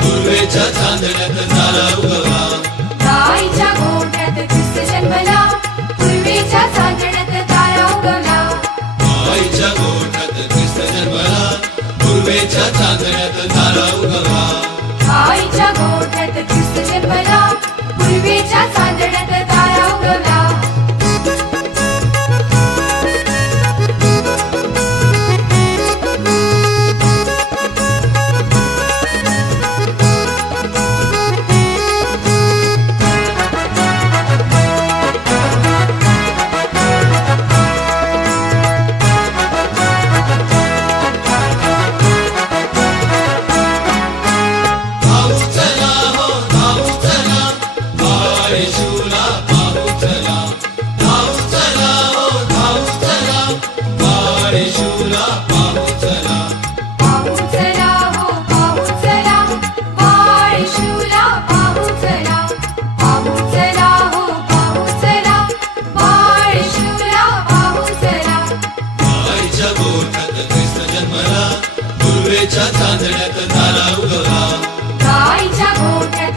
पूर्वेच्या चांदण्यात तारा उगवा. गाईच्या गोठ्यात ख्रिस्त जन्मला, पूर्वेच्या चांदण्यात तारा उगवला. गाईच्या गोठ्यात ख्रिस्त जन्मला, पूर्वेच्या चांदण्यात तारा उगवा. गाईच्या गोठ्यात ख्रिस्त जन्मला, पूर्वेच्या चांदण्यात तारा उगवला. धावू चला हो धावू चला, बाळ येशूला पाहू चला. धावू चला हो धावू चला, बाळ येशूला पाहू चला. पाहू चला हो पाहू चला, बाळ येशूला पाहू चला. पाहू चला हो पाहू चला, बाळ येशूला पाहू चला. गाईच्या गोठ्यात ख्रिस्त जन्मला, पूर्वेच्या चांदण्यात तारा उगवा. गाईच्या गोठ्यात